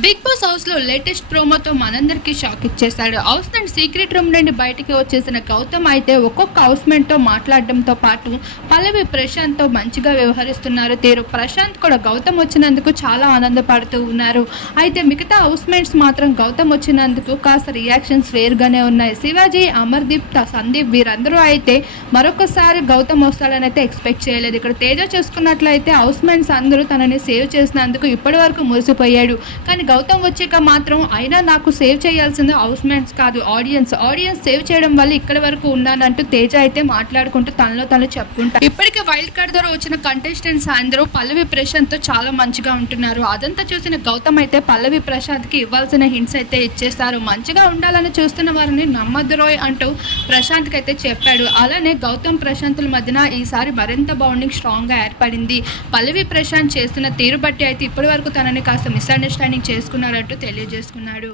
Big Boss హౌస్లో latest ప్రోమోతో మనందరికీ షాక్ ఇచ్చేశాడు. హౌస్ నుండి సీక్రెట్ రూమ్ నుండి బయటికి వచ్చేసిన గౌతమ్ అయితే ఒక్కొక్క హౌస్తో మాట్లాడడంతో పాటు పల్లవి ప్రశాంత్తో మంచిగా వ్యవహరిస్తున్నారు. తీరు ప్రశాంత్ కూడా గౌతమ్ వచ్చినందుకు చాలా ఆనందపడుతూ ఉన్నారు. అయితే మిగతా హౌస్ మేట్స్ మాత్రం గౌతమ్ వచ్చినందుకు కాస్త రియాక్షన్స్ వేరుగానే ఉన్నాయి. శివాజీ అమర్దీప్ త- సందీప్ వీరందరూ అయితే మరొకసారి గౌతమ్ వస్తాడని అయితే ఎక్స్పెక్ట్ చేయలేదు. ఇక్కడ తేజ చూసుకున్నట్లయితే హౌస్ మేట్స్ అందరూ తనని సేవ్ చేసినందుకు ఇప్పటి వరకు మురిసిపోయాడు. కానీ గౌతమ్ వచ్చాక మాత్రం అయినా నాకు సేవ్ చేయాల్సింది హౌస్మెంట్స్ కాదు ఆడియన్స్. ఆడియన్స్ సేవ్ చేయడం వల్ల ఇక్కడ వరకు ఉన్నానంటూ తేజ అయితే మాట్లాడుకుంటూ తనలో తను చెప్పుకుంటా. ఇప్పటికే వైల్డ్ కార్డ్ ద్వారా వచ్చిన కంటెస్టెంట్స్ అందరూ పల్లవి ప్రశాంత్తో చాలా మంచిగా ఉంటున్నారు. అదంతా చూసిన గౌతమ్ అయితే పల్లవి ప్రశాంత్కి ఇవ్వాల్సిన హింట్స్ అయితే ఇచ్చేస్తారు. మంచిగా ఉండాలని చూస్తున్న వారిని నమ్మద్దు రోయ్ అంటూ ప్రశాంత్కి అయితే చెప్పాడు. అలానే గౌతమ్ ప్రశాంతుల మధ్యన ఈసారి మరింత బాండింగ్ స్ట్రాంగ్గా ఏర్పడింది. పల్లవి ప్రశాంత్ చేస్తున్న తీరు బట్టి అయితే ఇప్పటి వరకు తనని కాస్త మిస్అండర్స్టాండింగ్ చేసుకున్నారట్టు తెలియజేసుకున్నాడు.